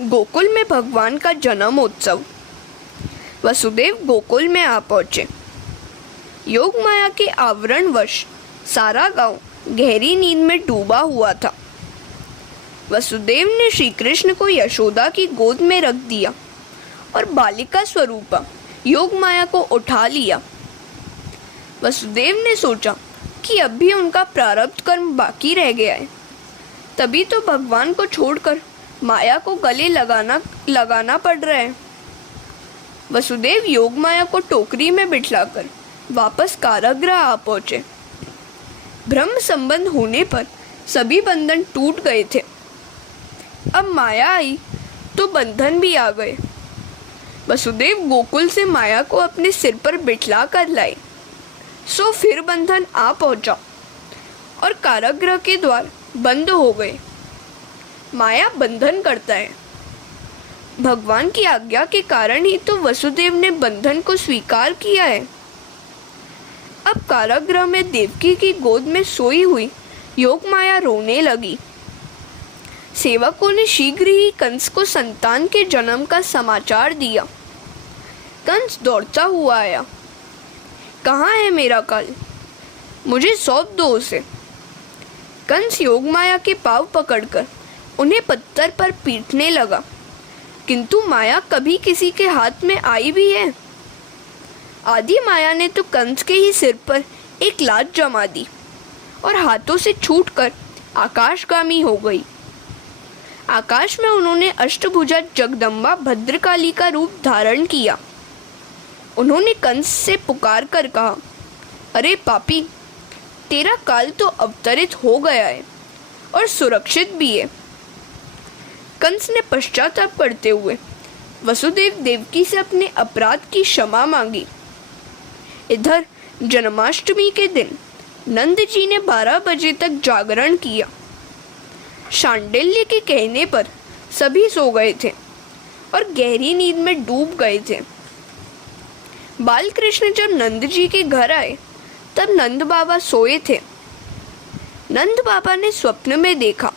गोकुल में भगवान का जन्मोत्सव। वसुदेव गोकुल में आ पहुंचे। योग माया के आवरणवश सारा गांव गहरी नींद में डूबा हुआ था। वसुदेव ने श्री कृष्ण को यशोदा की गोद में रख दिया और बालिका स्वरूपा योग माया को उठा लिया। वसुदेव ने सोचा कि अब भी उनका प्रारब्ध कर्म बाकी रह गया है, तभी तो भगवान को छोड़कर माया को गले लगाना पड़ रहा है। वसुदेव योग माया को टोकरी में बिठलाकर वापस कारागृह आ पहुंचे। ब्रह्म संबंध होने पर सभी बंधन टूट गए थे। अब माया आई तो बंधन भी आ गए। वसुदेव गोकुल से माया को अपने सिर पर बिठला कर लाए, सो फिर बंधन आ पहुंचा और कारागृह के द्वार बंद हो गए। माया बंधन करता है। भगवान की आज्ञा के कारण ही तो वसुदेव ने बंधन को स्वीकार किया है। अब कारागृह में देवकी की गोद में सोई हुई योग माया रोने लगी। सेवकों ने शीघ्र ही कंस को संतान के जन्म का समाचार दिया। कंस दौड़ता हुआ आया। कहाँ है मेरा काल? मुझे सौंप दो उसे। कंस योग माया के पाँव पकड़कर उन्हें पत्थर पर पीटने लगा, किंतु माया कभी किसी के हाथ में आई भी है? आदि माया ने तो कंस के ही सिर पर एक लात जमा दी और हाथों से छूटकर आकाशगामी हो गई। आकाश में उन्होंने अष्टभुजा जगदम्बा भद्रकाली का रूप धारण किया। उन्होंने कंस से पुकार कर कहा, अरे पापी, तेरा काल तो अवतरित हो गया है और सुरक्षित भी है। कंस ने पश्चाताप करते हुए वसुदेव देवकी से अपने अपराध की क्षमा मांगी। इधर जन्माष्टमी के दिन नंद जी ने 12 बजे तक जागरण किया। शांडिल्य के कहने पर सभी सो गए थे और गहरी नींद में डूब गए थे। बाल कृष्ण जब नंद जी के घर आए तब नंद बाबा सोए थे। नंद बाबा ने स्वप्न में देखा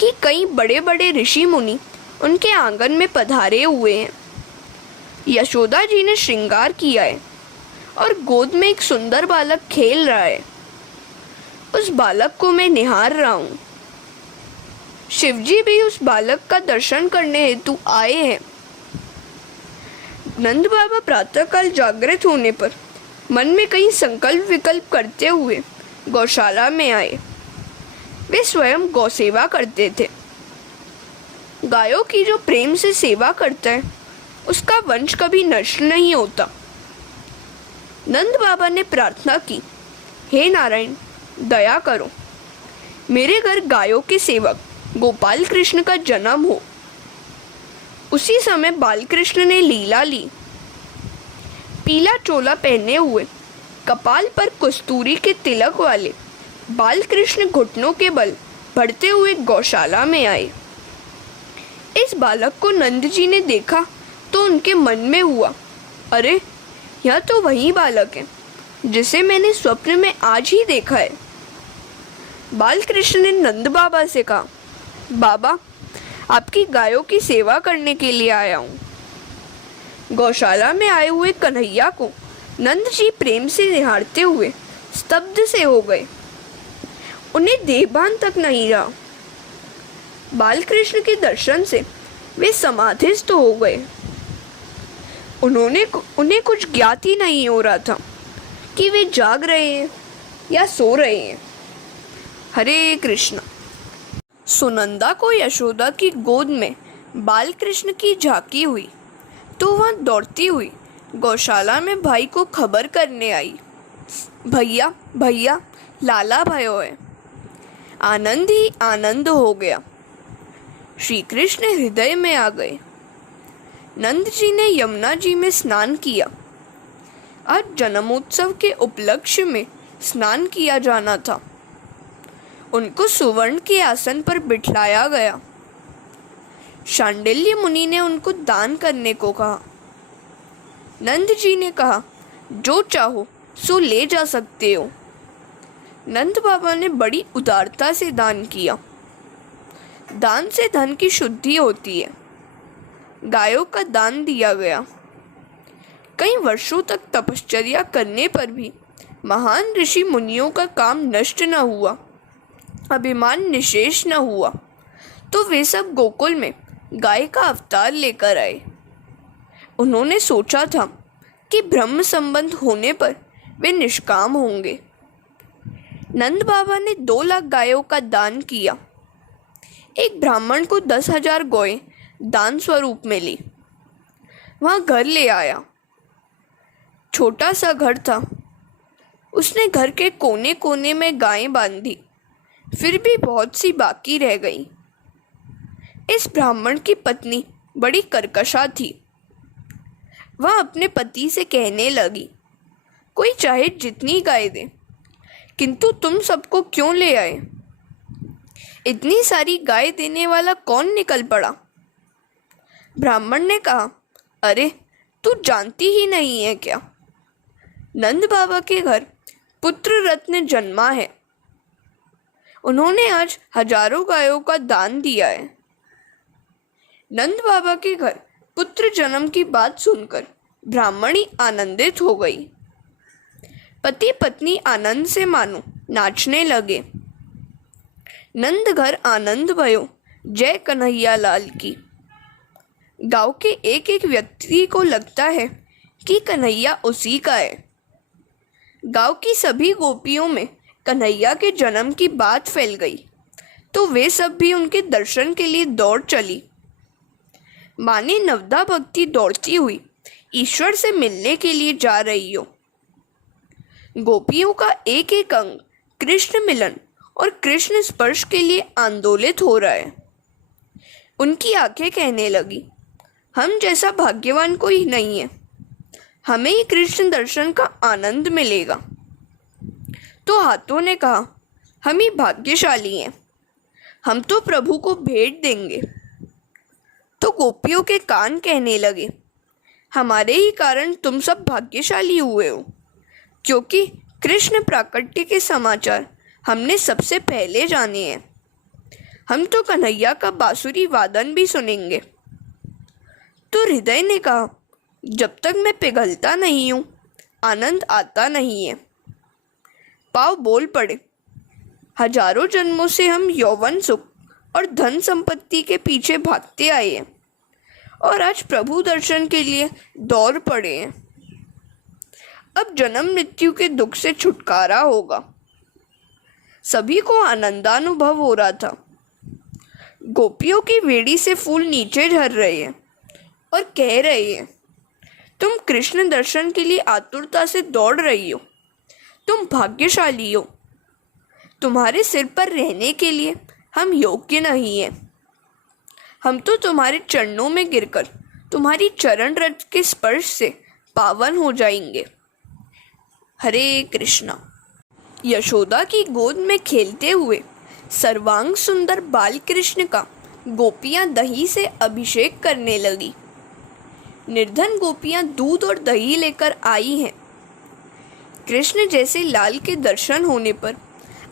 कि कई बड़े बड़े ऋषि मुनि उनके आंगन में पधारे हुए हैं। यशोदा जी ने श्रृंगार किया है और गोद में एक सुंदर बालक खेल रहा है। उस बालक को मैं निहार रहा हूँ। शिवजी भी उस बालक का दर्शन करने हेतु आए हैं। नंद बाबा प्रातःकाल जागृत होने पर मन में कई संकल्प विकल्प करते हुए गौशाला में आए। वे स्वयं गौ सेवा करते थे। गायों की जो प्रेम से सेवा करता है उसका वंश कभी नष्ट नहीं होता। नंद बाबा ने प्रार्थना की, हे नारायण, दया करो, मेरे घर गायों के सेवक गोपाल कृष्ण का जन्म हो। उसी समय बालकृष्ण ने लीला ली। पीला चोला पहने हुए, कपाल पर कस्तूरी के तिलक वाले बालकृष्ण घुटनों के बल बढ़ते हुए गौशाला में आए। इस बालक को नंद जी ने देखा तो उनके मन में हुआ, अरे यह तो वही बालक है जिसे मैंने स्वप्न में आज ही देखा है। बालकृष्ण ने नंद बाबा से कहा, बाबा, आपकी गायों की सेवा करने के लिए आया हूँ। गौशाला में आए हुए कन्हैया को नंद जी प्रेम से निहारते हुए स्तब्ध से हो गए। उन्हें देहभान तक नहीं रहा। बालकृष्ण के दर्शन से वे समाधिस्थ हो गए। उन्हें कुछ ज्ञात ही नहीं हो रहा था कि वे जाग रहे हैं या सो रहे हैं। हरे कृष्णा। सुनंदा को यशोदा की गोद में बालकृष्ण की झांकी हुई तो वह दौड़ती हुई गौशाला में भाई को खबर करने आई, भैया भैया, लाला भयो है। आनंद ही आनंद हो गया। श्री कृष्ण हृदय में आ गए। नंद जी ने यमुना जी में स्नान किया। आज जन्मोत्सव के उपलक्ष्य में स्नान किया जाना था। उनको सुवर्ण के आसन पर बिठाया गया। शांडिल्य मुनि ने उनको दान करने को कहा। नंद जी ने कहा, जो चाहो सो ले जा सकते हो। नंद बाबा ने बड़ी उदारता से दान किया। दान से धन की शुद्धि होती है। गायों का दान दिया गया। कई वर्षों तक तपश्चर्या करने पर भी महान ऋषि मुनियों का काम नष्ट न हुआ, अभिमान निशेष न हुआ, तो वे सब गोकुल में गाय का अवतार लेकर आए। उन्होंने सोचा था कि ब्रह्म संबंध होने पर वे निष्काम होंगे। नंद बाबा ने 2 लाख गायों का दान किया। एक ब्राह्मण को 10,000 गौएं दान स्वरूप में ली। वहाँ घर ले आया। छोटा सा घर था। उसने घर के कोने कोने में गायें बांधी, फिर भी बहुत सी बाकी रह गई। इस ब्राह्मण की पत्नी बड़ी कर्कशा थी। वह अपने पति से कहने लगी, कोई चाहे जितनी गाय दे, किंतु तुम सबको क्यों ले आए? इतनी सारी गाय देने वाला कौन निकल पड़ा? ब्राह्मण ने कहा, अरे तू जानती ही नहीं है क्या? नंद बाबा के घर पुत्र रत्न जन्मा है। उन्होंने आज हजारों गायों का दान दिया है। नंद बाबा के घर पुत्र जन्म की बात सुनकर ब्राह्मणी आनंदित हो गई। पति पत्नी आनंद से मानो नाचने लगे। नंद घर आनंद भयो, जय कन्हैया लाल की। गांव के एक एक व्यक्ति को लगता है कि कन्हैया उसी का है। गांव की सभी गोपियों में कन्हैया के जन्म की बात फैल गई, तो वे सब भी उनके दर्शन के लिए दौड़ चली। माने नवदा भक्ति दौड़ती हुई ईश्वर से मिलने के लिए जा रही हो। गोपियों का एक एक अंग कृष्ण मिलन और कृष्ण स्पर्श के लिए आंदोलित हो रहा है। उनकी आंखें कहने लगी, हम जैसा भाग्यवान कोई नहीं है, हमें ही कृष्ण दर्शन का आनंद मिलेगा। तो हाथों ने कहा, हम ही भाग्यशाली हैं, हम तो प्रभु को भेंट देंगे। तो गोपियों के कान कहने लगे, हमारे ही कारण तुम सब भाग्यशाली हुए हो, क्योंकि कृष्ण प्राकट्य के समाचार हमने सबसे पहले जाने हैं। हम तो कन्हैया का बांसुरी वादन भी सुनेंगे। तो हृदय ने कहा, जब तक मैं पिघलता नहीं हूँ, आनंद आता नहीं है। पाव बोल पड़े, हजारों जन्मों से हम यौवन सुख और धन संपत्ति के पीछे भागते आए हैं और आज प्रभु दर्शन के लिए दौड़ पड़े हैं। अब जन्म मृत्यु के दुख से छुटकारा होगा। सभी को आनंदानुभव हो रहा था। गोपियों की वेड़ी से फूल नीचे झर रहे हैं और कह रहे हैं, तुम कृष्ण दर्शन के लिए आतुरता से दौड़ रही हो, तुम भाग्यशाली हो। तुम्हारे सिर पर रहने के लिए हम योग्य नहीं हैं। हम तो तुम्हारे चरणों में गिरकर तुम्हारी चरण रज के स्पर्श से पावन हो जाएंगे। हरे कृष्णा। यशोदा की गोद में खेलते हुए सर्वांग सुंदर बाल कृष्ण का गोपियां दही से अभिषेक करने लगी। निर्धन गोपियां दूध और दही लेकर आई हैं। कृष्ण जैसे लाल के दर्शन होने पर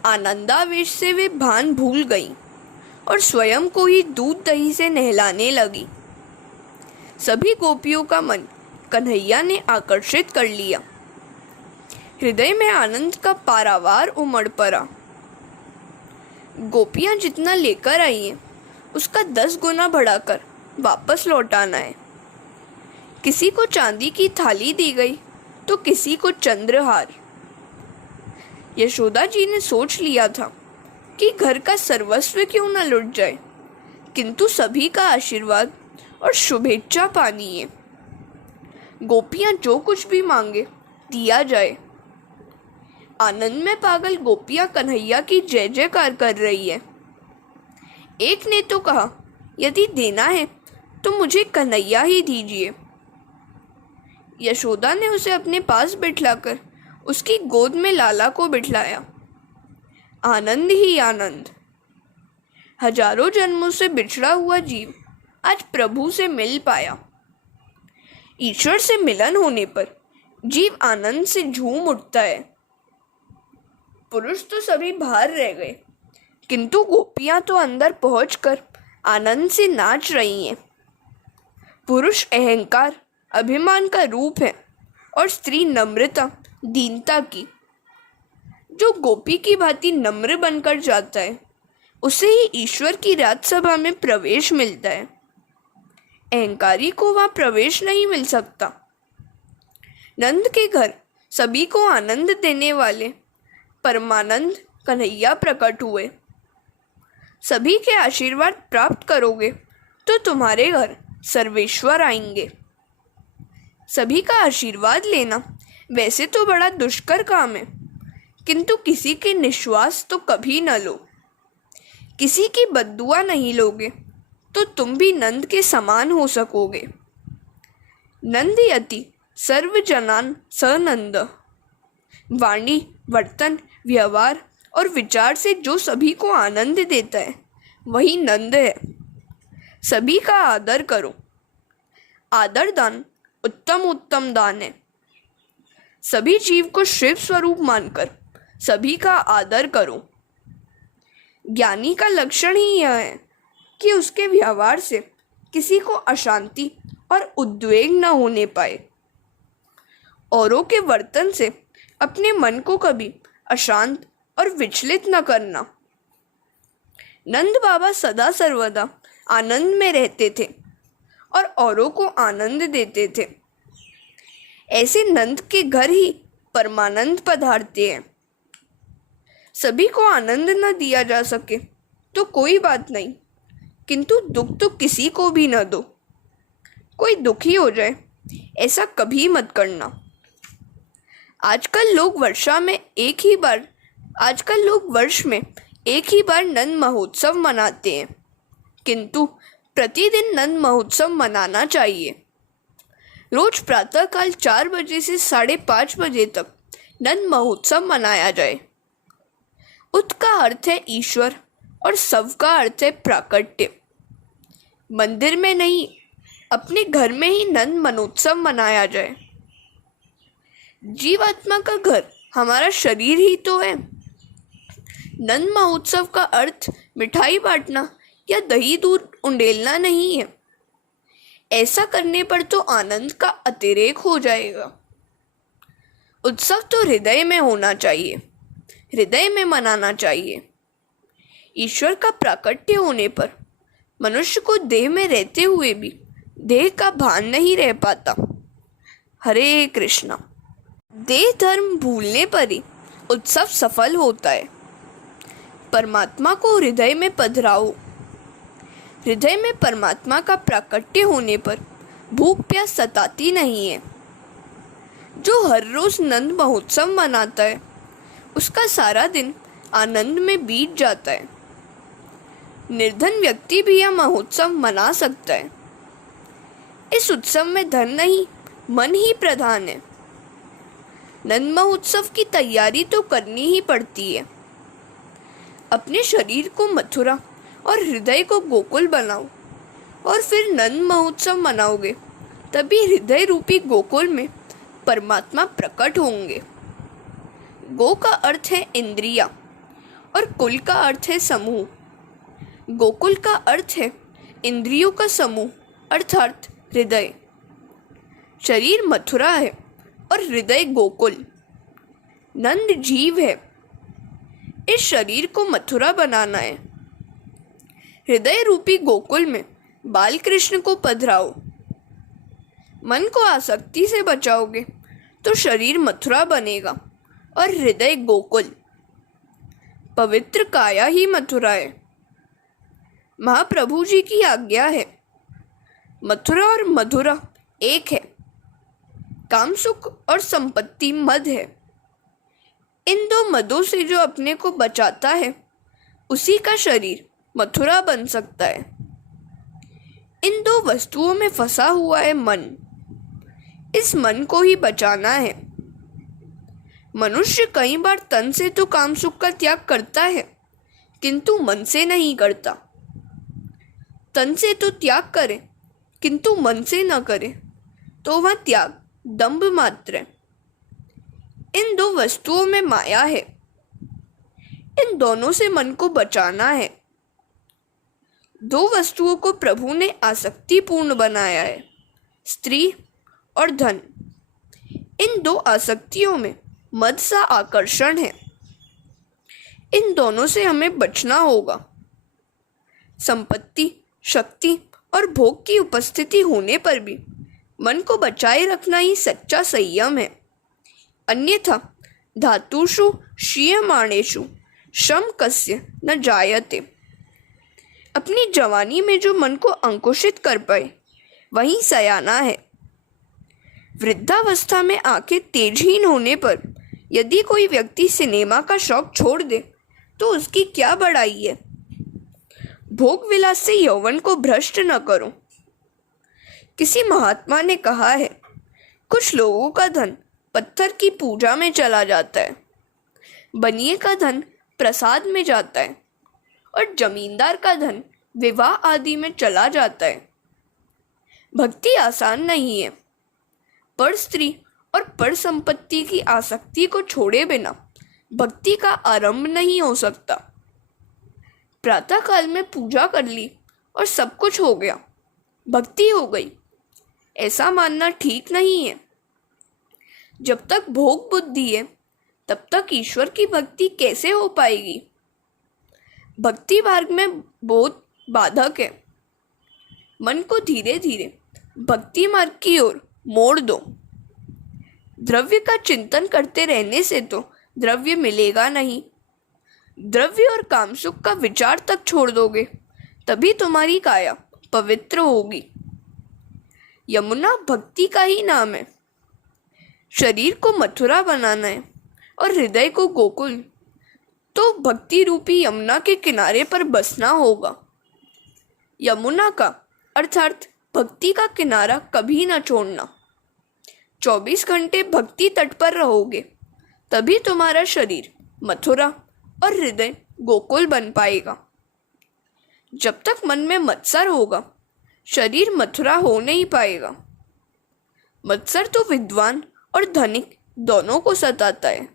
आनंदावेश से वे भान भूल गईं और स्वयं को ही दूध दही से नहलाने लगी। सभी गोपियों का मन कन्हैया ने आकर्षित कर लिया। हृदय में आनंद का पारावार उमड़ पड़ा। गोपियां जितना लेकर आई हैं, उसका 10 गुना बढ़ाकर वापस लौटाना है। किसी को चांदी की थाली दी गई तो किसी को चंद्रहार। यशोदा जी ने सोच लिया था कि घर का सर्वस्व क्यों न लुट जाए, किंतु सभी का आशीर्वाद और शुभेच्छा पानी है। गोपियां जो कुछ भी मांगे दिया जाए। आनंद में पागल गोपियां कन्हैया की जय जयकार कर रही है। एक ने तो कहा, यदि देना है तो मुझे कन्हैया ही दीजिए। यशोदा ने उसे अपने पास बिठलाकर उसकी गोद में लाला को बिठलाया। आनंद ही आनंद। हजारों जन्मों से बिछड़ा हुआ जीव आज प्रभु से मिल पाया। ईश्वर से मिलन होने पर जीव आनंद से झूम उठता है। पुरुष तो सभी बाहर रह गए, किंतु गोपियां तो अंदर पहुंचकर आनंद से नाच रही हैं। पुरुष अहंकार अभिमान का रूप है और स्त्री नम्रता दीनता की। जो गोपी की भांति नम्र बनकर जाता है उसे ही ईश्वर की राजसभा में प्रवेश मिलता है। अहंकारी को वहां प्रवेश नहीं मिल सकता। नंद के घर सभी को आनंद देने वाले परमानंद कन्हैया प्रकट हुए। सभी के आशीर्वाद प्राप्त करोगे तो तुम्हारे घर सर्वेश्वर आएंगे। सभी का आशीर्वाद लेना वैसे तो बड़ा दुष्कर काम है, किंतु किसी के निश्वास तो कभी न लो। किसी की बद्दुआ नहीं लोगे तो तुम भी नंद के समान हो सकोगे। नंद यति सर्वजनान सनंद। वाणी, वर्तन, व्यवहार और विचार से जो सभी को आनंद देता है वही नंद है। सभी का आदर करो। आदर दान उत्तम उत्तम दान है। सभी जीव को शिव स्वरूप मानकर सभी का आदर करो। ज्ञानी का लक्षण ही यह है कि उसके व्यवहार से किसी को अशांति और उद्वेग न होने पाए। औरों के वर्तन से अपने मन को कभी अशांत और विचलित न करना। नंद बाबा सदा सर्वदा आनंद में रहते थे और औरों को आनंद देते थे। ऐसे नंद के घर ही परमानंद पधारते हैं। सभी को आनंद न दिया जा सके तो कोई बात नहीं, किंतु दुख तो किसी को भी न दो। कोई दुखी हो जाए ऐसा कभी मत करना। आजकल लोग वर्ष में एक ही बार नंद महोत्सव मनाते हैं, किंतु प्रतिदिन नंद महोत्सव मनाना चाहिए। रोज प्रातःकाल 4 बजे से 5:30 बजे तक नंद महोत्सव मनाया जाए। उत का अर्थ है ईश्वर और सव का अर्थ है प्राकट्य। मंदिर में नहीं, अपने घर में ही नंद मनोत्सव मनाया जाए। जीवात्मा का घर हमारा शरीर ही तो है। नंद महोत्सव का अर्थ मिठाई बांटना या दही दूध उंडेलना नहीं है। ऐसा करने पर तो आनंद का अतिरेक हो जाएगा। उत्सव तो हृदय में होना चाहिए, हृदय में मनाना चाहिए। ईश्वर का प्राकट्य होने पर मनुष्य को देह में रहते हुए भी देह का भान नहीं रह पाता। हरे कृष्णा। देह धर्म भूलने पर ही उत्सव सफल होता है। परमात्मा को हृदय में पधराओ। हृदय में परमात्मा का प्राकट्य होने पर भूख प्यास सताती नहीं है। जो हर रोज नंद महोत्सव मनाता है उसका सारा दिन आनंद में बीत जाता है। निर्धन व्यक्ति भी यह महोत्सव मना सकता है। इस उत्सव में धन नहीं, मन ही प्रधान है। नंद महोत्सव की तैयारी तो करनी ही पड़ती है। अपने शरीर को मथुरा और हृदय को गोकुल बनाओ और फिर नंद महोत्सव मनाओगे, तभी हृदय रूपी गोकुल में परमात्मा प्रकट होंगे। गो का अर्थ है इंद्रिया और कुल का अर्थ है समूह। गोकुल का अर्थ है इंद्रियों का समूह अर्थात हृदय। शरीर मथुरा है और हृदय गोकुल। नंद जीव है। इस शरीर को मथुरा बनाना है। हृदय रूपी गोकुल में बाल कृष्ण को पधराओ। मन को आसक्ति से बचाओगे तो शरीर मथुरा बनेगा और हृदय गोकुल। पवित्र काया ही मथुरा है। महाप्रभु जी की आज्ञा है, मथुरा और मधुरा एक है। काम सुख और संपत्ति मद है। इन दो मदों से जो अपने को बचाता है उसी का शरीर मथुरा बन सकता है। इन दो वस्तुओं में फंसा हुआ है मन। इस मन को ही बचाना है। मनुष्य कई बार तन से तो काम सुख का त्याग करता है, किंतु मन से नहीं करता। तन से तो त्याग करे, किंतु मन से न करे तो वह त्याग दंभ मात्र है। इन दो वस्तुओं में माया है। इन दोनों से मन को बचाना है। दो वस्तुओं को प्रभु ने आसक्तिपूर्ण बनाया है। स्त्री और धन, इन दो आसक्तियों में मद सा आकर्षण है। इन दोनों से हमें बचना होगा। संपत्ति, शक्ति और भोग की उपस्थिति होने पर भी मन को बचाए रखना ही सच्चा संयम है। अन्यथा धातुषु क्षीयमाणेषु श्रम कस्य न जायते। अपनी जवानी में जो मन को अंकुशित कर पाए वही सयाना है। वृद्धावस्था में आंखें तेजहीन होने पर यदि कोई व्यक्ति सिनेमा का शौक छोड़ दे तो उसकी क्या बड़ाई है। भोग विलास से यौवन को भ्रष्ट न करो। किसी महात्मा ने कहा है, कुछ लोगों का धन पत्थर की पूजा में चला जाता है, बनिए का धन प्रसाद में जाता है और जमींदार का धन विवाह आदि में चला जाता है। भक्ति आसान नहीं है। पर स्त्री और पर संपत्ति की आसक्ति को छोड़े बिना भक्ति का आरंभ नहीं हो सकता। प्रातः काल में पूजा कर ली और सब कुछ हो गया, भक्ति हो गई, ऐसा मानना ठीक नहीं है। जब तक भोग बुद्धि है तब तक ईश्वर की भक्ति कैसे हो पाएगी। भक्ति मार्ग में बहुत बाधक है। मन को धीरे धीरे भक्ति मार्ग की ओर मोड़ दो। द्रव्य का चिंतन करते रहने से तो द्रव्य मिलेगा नहीं। द्रव्य और कामसुख का विचार तक छोड़ दोगे तभी तुम्हारी काया पवित्र होगी। यमुना भक्ति का ही नाम है। शरीर को मथुरा बनाना है और हृदय को गोकुल, तो भक्ति रूपी यमुना के किनारे पर बसना होगा। यमुना का अर्थात भक्ति का किनारा कभी न छोड़ना। 24 घंटे भक्ति तट पर रहोगे तभी तुम्हारा शरीर मथुरा और हृदय गोकुल बन पाएगा। जब तक मन में मत्सर होगा शरीर मथुरा हो नहीं पाएगा। मत्सर तो विद्वान और धनिक दोनों को सताता है।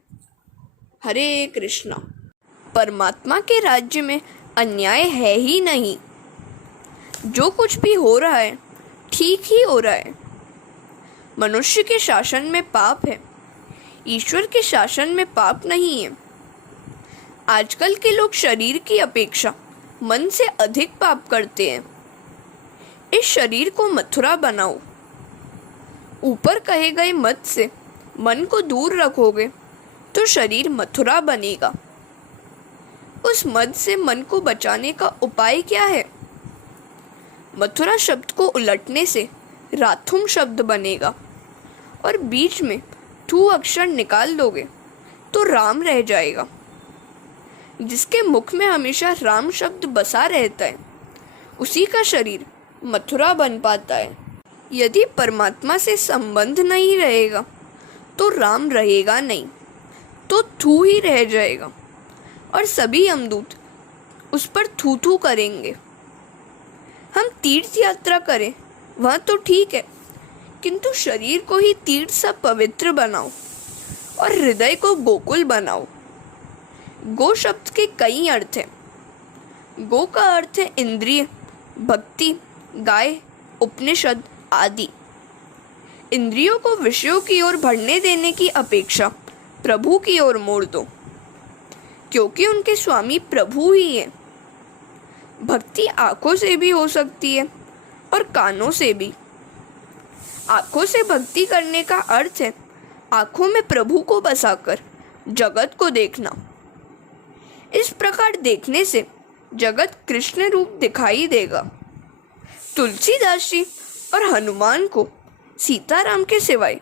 हरे कृष्णा। परमात्मा के राज्य में अन्याय है ही नहीं। जो कुछ भी हो रहा है ठीक ही हो रहा है। मनुष्य के शासन में पाप है, ईश्वर के शासन में पाप नहीं है। आजकल के लोग शरीर की अपेक्षा मन से अधिक पाप करते हैं। इस शरीर को मथुरा बनाओ। ऊपर कहे गए मत से मन को दूर रखोगे तो शरीर मथुरा बनेगा। उस मद से मन को बचाने का उपाय क्या है? मथुरा शब्द को उलटने से राथुम शब्द बनेगा और बीच में थू अक्षर निकाल दोगे तो राम रह जाएगा। जिसके मुख में हमेशा राम शब्द बसा रहता है उसी का शरीर मथुरा बन पाता है। यदि परमात्मा से संबंध नहीं रहेगा तो राम रहेगा नहीं, तो थू ही रह जाएगा और सभी यमदूत उस पर थू थू करेंगे। हम तीर्थ यात्रा करें वह तो ठीक है, किंतु शरीर को ही तीर्थ सा पवित्र बनाओ और हृदय को गोकुल बनाओ। गो शब्द के कई अर्थ हैं। गो का अर्थ है इंद्रिय, भक्ति, गाय, उपनिषद आदि। इंद्रियों को विषयों की ओर बढ़ने देने की अपेक्षा प्रभु की ओर मोड़ दो, क्योंकि उनके स्वामी प्रभु ही हैं। भक्ति आंखों से भी हो सकती है और कानों से भी। आंखों से भक्ति करने का अर्थ है आंखों में प्रभु को बसाकर जगत को देखना। इस प्रकार देखने से जगत कृष्ण रूप दिखाई देगा। तुलसीदास जी और हनुमान को सीताराम के सिवाय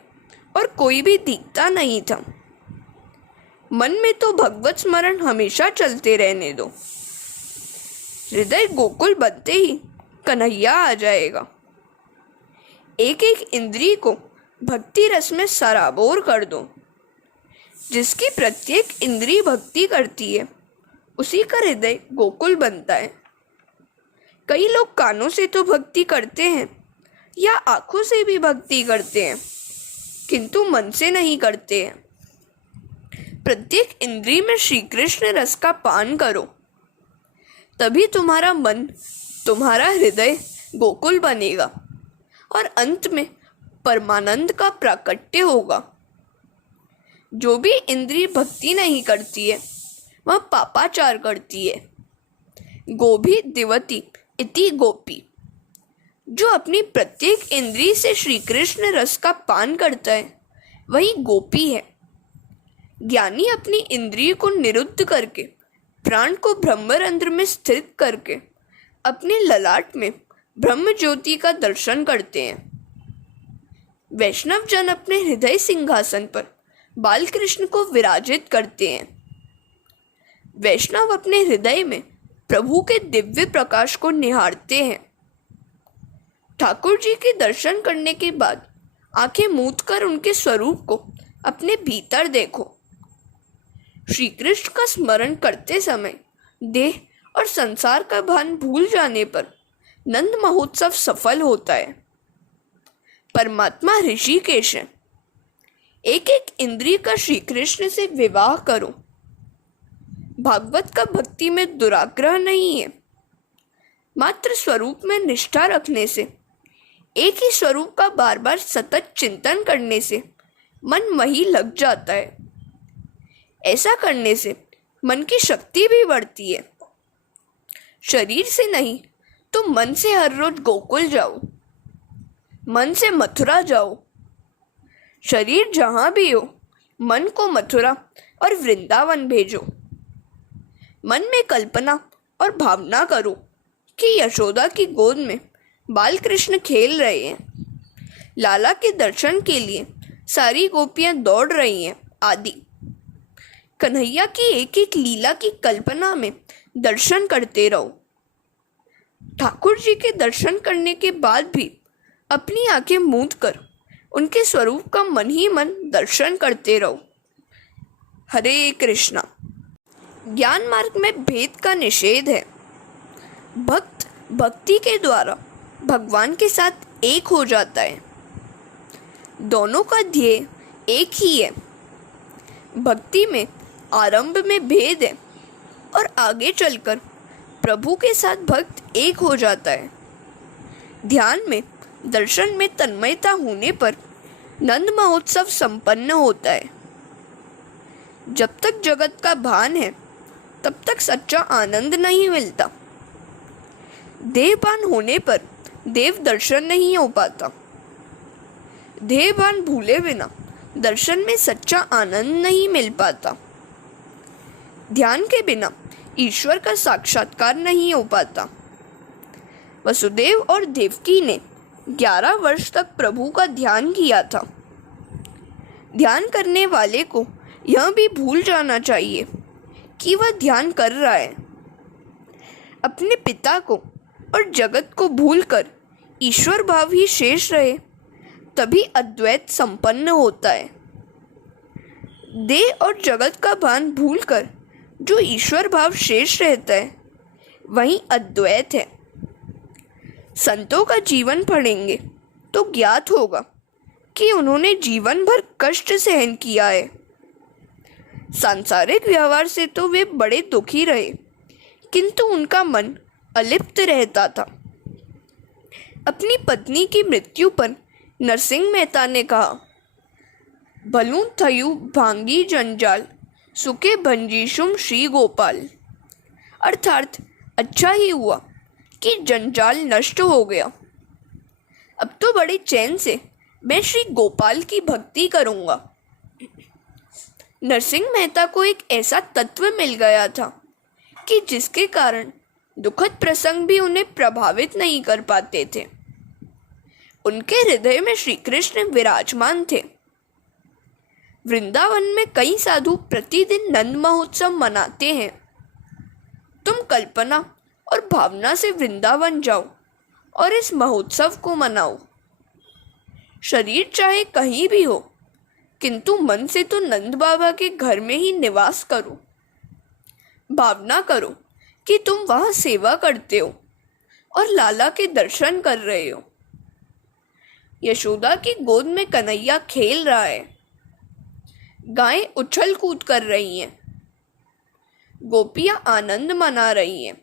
और कोई भी दिखता नहीं था। मन में तो भगवत स्मरण हमेशा चलते रहने दो। हृदय गोकुल बनते ही कन्हैया आ जाएगा। एक एक इंद्रिय को भक्ति रस में सराबोर कर दो। जिसकी प्रत्येक इंद्रिय भक्ति करती है उसी का हृदय गोकुल बनता है। कई लोग कानों से तो भक्ति करते हैं या आंखों से भी भक्ति करते हैं, किंतु मन से नहीं करते हैं। प्रत्येक इंद्रिय में श्री कृष्ण रस का पान करो, तभी तुम्हारा मन, तुम्हारा हृदय गोकुल बनेगा और अंत में परमानंद का प्राकट्य होगा। जो भी इंद्रिय भक्ति नहीं करती है वह पापाचार करती है। गोभी दिवती इति गोपी। जो अपनी प्रत्येक इंद्रिय से श्री कृष्ण रस का पान करता है वही गोपी है। ज्ञानी अपनी इंद्रिय को निरुद्ध करके प्राण को ब्रह्मरंध्र में स्थित करके अपने ललाट में ब्रह्म ज्योति का दर्शन करते हैं। वैष्णव जन अपने हृदय सिंहासन पर बाल कृष्ण को विराजित करते हैं। वैष्णव अपने हृदय में प्रभु के दिव्य प्रकाश को निहारते हैं। ठाकुर जी के दर्शन करने के बाद आंखें मूंद कर उनके स्वरूप को अपने भीतर देखो। श्री कृष्ण का स्मरण करते समय देह और संसार का भान भूल जाने पर नंद महोत्सव सफल होता है। परमात्मा ऋषिकेश है। एक एक इंद्रिय का श्री कृष्ण से विवाह करो। भागवत का भक्ति में दुराग्रह नहीं है। मात्र स्वरूप में निष्ठा रखने से, एक ही स्वरूप का बार बार सतत चिंतन करने से मन वही लग जाता है। ऐसा करने से मन की शक्ति भी बढ़ती है। शरीर से नहीं तो मन से हर रोज गोकुल जाओ, मन से मथुरा जाओ। शरीर जहाँ भी हो मन को मथुरा और वृंदावन भेजो। मन में कल्पना और भावना करो कि यशोदा की गोद में बाल कृष्ण खेल रहे हैं, लाला के दर्शन के लिए सारी गोपियां दौड़ रही हैं आदि। कन्हैया की एक एक लीला की कल्पना में दर्शन करते रहो। ठाकुर जी के दर्शन करने के बाद भी अपनी आंखें मूंद कर उनके स्वरूप का मन ही मन दर्शन करते रहो। हरे कृष्णा। ज्ञान मार्ग में भेद का निषेध है। भक्त भक्ति के द्वारा भगवान के साथ एक हो जाता है। दोनों का ध्येय एक ही है। भक्ति में आरंभ में भेद है और आगे चलकर प्रभु के साथ भक्त एक हो जाता है। ध्यान में दर्शन में तन्मयता होने पर नंद महोत्सव संपन्न होता है। जब तक जगत का भान है तब तक सच्चा आनंद नहीं मिलता। देहभान होने पर देव दर्शन नहीं हो पाता। देहभान भूले बिना दर्शन में सच्चा आनंद नहीं मिल पाता। ध्यान के बिना ईश्वर का साक्षात्कार नहीं हो पाता। वसुदेव और देवकी ने 11 वर्ष तक प्रभु का ध्यान किया था। ध्यान करने वाले को यह भी भूल जाना चाहिए कि वह ध्यान कर रहा है। अपने पिता को और जगत को भूलकर ईश्वर भाव ही शेष रहे तभी अद्वैत संपन्न होता है। देह और जगत का भान भूलकर जो ईश्वर भाव शेष रहता है वही अद्वैत है। संतों का जीवन पढ़ेंगे तो ज्ञात होगा कि उन्होंने जीवन भर कष्ट सहन किया है। सांसारिक व्यवहार से तो वे बड़े दुखी रहे किंतु उनका मन अलिप्त रहता था। अपनी पत्नी की मृत्यु पर नरसिंह मेहता ने कहा, भलू थयु भांगी जंजाल सुखे भंजीशुम श्री गोपाल। अर्थात अच्छा ही हुआ कि जंजाल नष्ट हो गया। अब तो बड़े चैन से मैं श्री गोपाल की भक्ति करूँगा। नरसिंह मेहता को एक ऐसा तत्व मिल गया था कि जिसके कारण दुखद प्रसंग भी उन्हें प्रभावित नहीं कर पाते थे। उनके हृदय में श्री कृष्ण विराजमान थे। वृंदावन में कई साधु प्रतिदिन नंद महोत्सव मनाते हैं। तुम कल्पना और भावना से वृंदावन जाओ और इस महोत्सव को मनाओ। शरीर चाहे कहीं भी हो किंतु मन से तो नंद बाबा के घर में ही निवास करो। भावना करो कि तुम वहाँ सेवा करते हो और लाला के दर्शन कर रहे हो। यशोदा की गोद में कन्हैया खेल रहा है। गायें उछल कूद कर रही हैं। गोपियां आनंद मना रही हैं।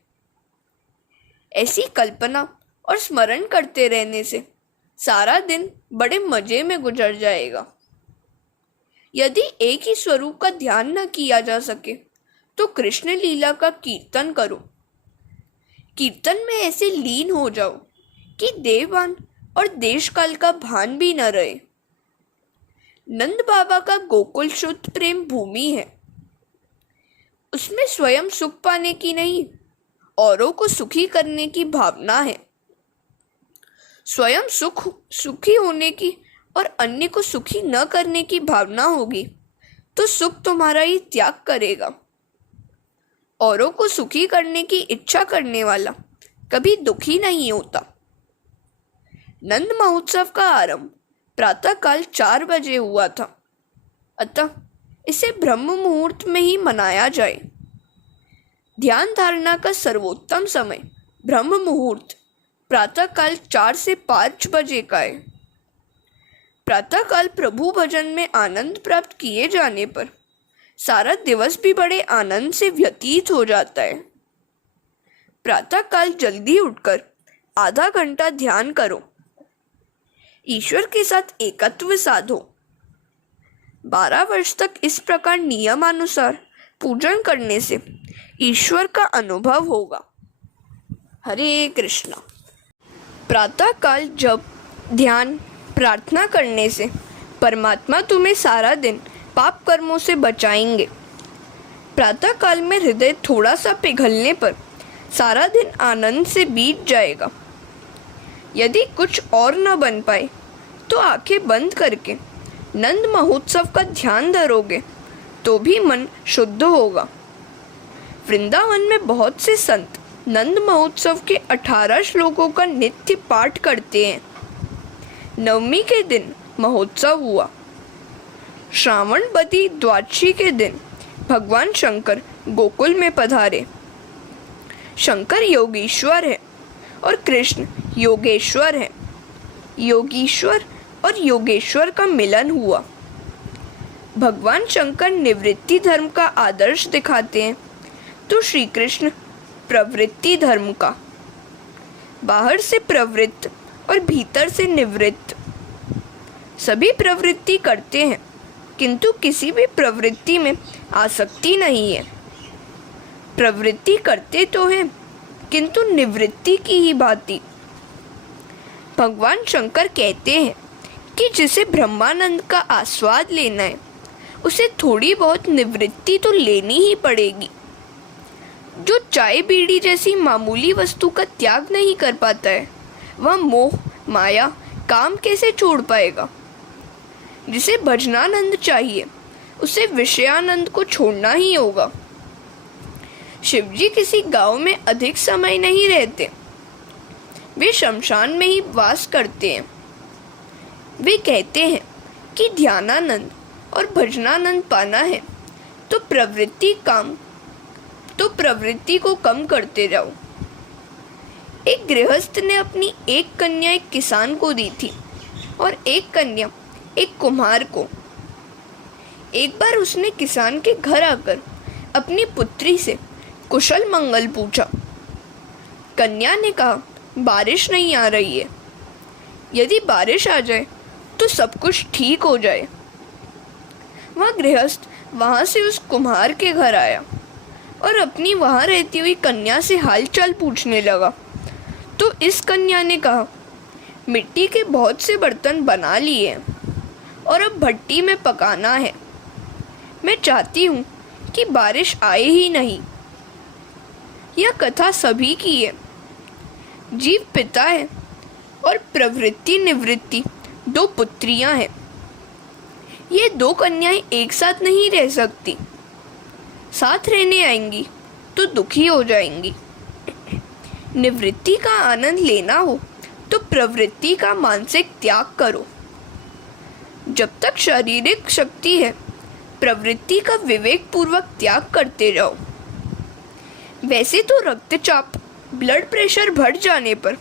ऐसी कल्पना और स्मरण करते रहने से सारा दिन बड़े मजे में गुजर जाएगा। यदि एक ही स्वरूप का ध्यान न किया जा सके तो कृष्ण लीला का कीर्तन करो। कीर्तन में ऐसे लीन हो जाओ कि देवान और देश काल का भान भी न रहे। नंद बाबा का गोकुल शुद्ध प्रेम भूमि है। उसमें स्वयं सुख पाने की नहीं, औरों को सुखी करने की भावना है। स्वयं सुखी होने की और अन्य को सुखी न करने की भावना होगी तो सुख तुम्हारा ही त्याग करेगा। औरों को सुखी करने की इच्छा करने वाला कभी दुखी नहीं होता। नंद महोत्सव का आरंभ प्रातःकाल 4 बजे हुआ था, अतः इसे ब्रह्म मुहूर्त में ही मनाया जाए। ध्यान धारणा का सर्वोत्तम समय ब्रह्म मुहूर्त प्रातःकाल 4 से 5 बजे का है। प्रातःकाल प्रभु भजन में आनंद प्राप्त किए जाने पर सारा दिवस भी बड़े आनंद से व्यतीत हो जाता है। प्रातःकाल जल्दी उठकर आधा घंटा ध्यान करो। ईश्वर के साथ एकत्व साधो। 12 वर्ष तक इस प्रकार नियमानुसार पूजन करने से ईश्वर का अनुभव होगा। हरे कृष्णा। प्रातःकाल जब ध्यान प्रार्थना करने से परमात्मा तुम्हें सारा दिन पाप कर्मों से बचाएंगे। प्रातःकाल में हृदय थोड़ा सा पिघलने पर सारा दिन आनंद से बीत जाएगा। यदि कुछ और न बन पाए तो आंखें बंद करके नंद महोत्सव का ध्यान धरोगे तो भी मन शुद्ध होगा। वृंदावन में बहुत से संत नंद महोत्सव के 18 श्लोकों का नित्य पाठ करते हैं। नवमी के दिन महोत्सव हुआ। श्रावण बदी द्वादशी के दिन भगवान शंकर गोकुल में पधारे। शंकर योगीश्वर है और कृष्ण योगेश्वर है। योगीश्वर और योगेश्वर का मिलन हुआ। भगवान शंकर निवृत्ति धर्म का आदर्श दिखाते हैं तो श्री कृष्ण प्रवृत्ति धर्म का। बाहर से प्रवृत्त और भीतर से निवृत्त। सभी प्रवृत्ति करते हैं किंतु किसी भी प्रवृत्ति में आसक्ति नहीं है। प्रवृत्ति करते तो हैं किंतु निवृत्ति की ही भांति। भगवान शंकर कहते हैं कि जिसे ब्रह्मानंद का आस्वाद लेना है उसे थोड़ी बहुत निवृत्ति तो लेनी ही पड़ेगी। जो चाय बीड़ी जैसी मामूली वस्तु का त्याग नहीं कर पाता है वह मोह माया काम कैसे छोड़ पाएगा। जिसे भजनानंद चाहिए उसे विषयानंद को छोड़ना ही होगा। शिवजी किसी गांव में अधिक समय नहीं रहते। वे शमशान में ही वास करते हैं। वे कहते हैं कि ध्यानानंद और भजनानंद पाना है तो प्रवृत्ति को कम करते जाओ। एक गृहस्थ ने अपनी एक कन्या एक किसान को दी थी और एक कन्या एक कुम्हार को। एक बार उसने किसान के घर आकर अपनी पुत्री से कुशल मंगल पूछा। कन्या ने कहा, बारिश नहीं आ रही है। यदि बारिश आ जाए तो सब कुछ ठीक हो जाए। वह गृहस्थ वहां से उस कुम्हार के घर आया और अपनी वहां रहती हुई कन्या से हालचाल पूछने लगा। तो इस कन्या ने कहा, मिट्टी के बहुत से बर्तन बना लिए हैं और अब भट्टी में पकाना है। मैं चाहती हूँ कि बारिश आए ही नहीं। यह कथा सभी की है। जीव पिता है और प्रवृत्ति निवृत्ति 2 पुत्रियां हैं। ये 2 कन्याएं एक साथ नहीं रह सकती। साथ रहने आएंगी तो दुखी हो जाएंगी। निवृत्ति का आनंद लेना हो तो प्रवृत्ति का मानसिक त्याग करो। जब तक शारीरिक शक्ति है प्रवृत्ति का विवेक पूर्वक त्याग करते जाओ। वैसे तो रक्तचाप ब्लड प्रेशर बढ़ जाने पर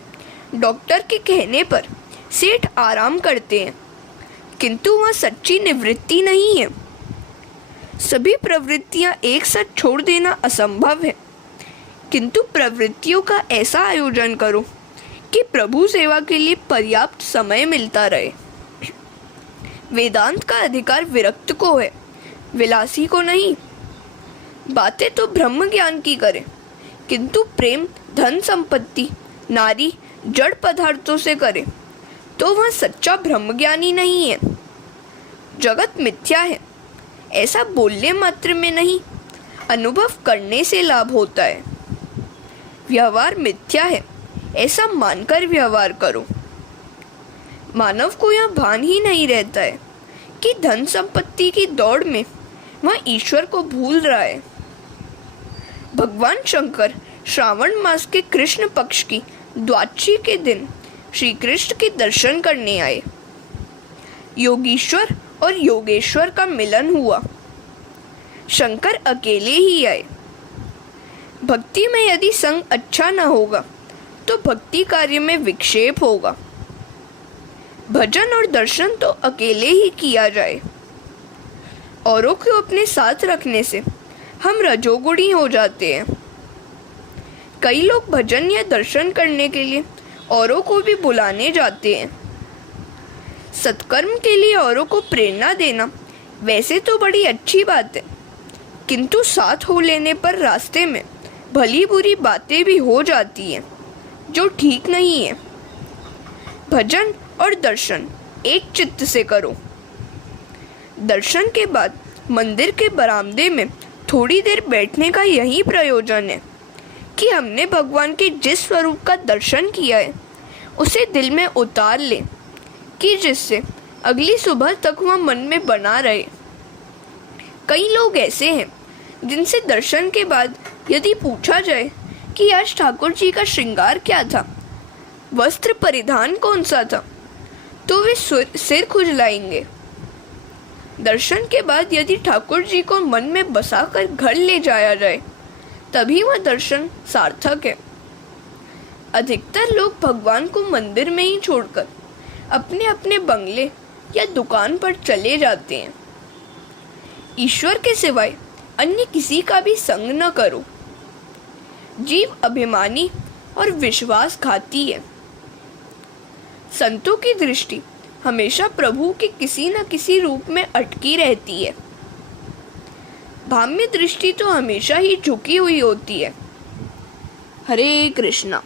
डॉक्टर के कहने पर सेठ आराम करते हैं किंतु वह सच्ची निवृत्ति नहीं है। सभी प्रवृत्तियां एक साथ छोड़ देना असंभव है किंतु प्रवृत्तियों का ऐसा आयोजन करो कि प्रभु सेवा के लिए पर्याप्त समय मिलता रहे। वेदांत का अधिकार विरक्त को है, विलासी को नहीं। बातें तो ब्रह्म ज्ञान की करे, किंतु प्रेम, धन संपत्ति, नारी, जड़ पदार्थों से करे तो वह सच्चा ब्रह्मज्ञानी नहीं है। जगत मिथ्या है ऐसा बोलने मात्र में नहीं, अनुभव करने से लाभ होता है। व्यवहार मिथ्या है ऐसा मानकर व्यवहार करो। मानव को यह भान ही नहीं रहता है कि धन संपत्ति की दौड़ में वह ईश्वर को भूल रहा है। भगवान शंकर श्रावण मास के कृष्ण पक्ष की द्वादशी के दिन श्री कृष्ण के दर्शन करने आए। योगीश्वर और योगेश्वर का मिलन हुआ। शंकर अकेले ही आए। भक्ति में यदि संग अच्छा न होगा तो भक्ति कार्य में विक्षेप होगा। भजन और दर्शन तो अकेले ही किया जाए। औरों को अपने साथ रखने से हम रजोगुणी हो जाते हैं। कई लोग भजन या दर्शन करने के लिए औरों को भी बुलाने जाते हैं। सत्कर्म के लिए औरों को प्रेरणा देना वैसे तो बड़ी अच्छी बात है, किंतु साथ हो लेने पर रास्ते में भली बुरी बातें भी हो जाती हैं जो ठीक नहीं है। भजन और दर्शन एक चित्त से करो। दर्शन के बाद मंदिर के बरामदे में थोड़ी देर बैठने का यही प्रयोजन है कि हमने भगवान के जिस स्वरूप का दर्शन किया है उसे दिल में उतार ले, कि जिससे अगली सुबह तक वह मन में बना रहे। कई लोग ऐसे हैं जिनसे दर्शन के बाद यदि पूछा जाए कि आज ठाकुर जी का श्रृंगार क्या था, वस्त्र परिधान कौन सा था, तो वे सिर खुजलाएंगे। दर्शन के बाद यदि ठाकुर जी को मन में बसाकर घर ले जाया जाए तभी वह दर्शन सार्थक है। अधिकतर लोग भगवान को मंदिर में ही छोड़कर अपने अपने बंगले या दुकान पर चले जाते हैं। ईश्वर के सिवाय अन्य किसी का भी संग न करो। जीव अभिमानी और विश्वासघाती है। संतों की दृष्टि हमेशा प्रभु के किसी न किसी रूप में अटकी रहती है। भाम्य दृष्टि तो हमेशा ही झुकी हुई होती है। हरे कृष्णा।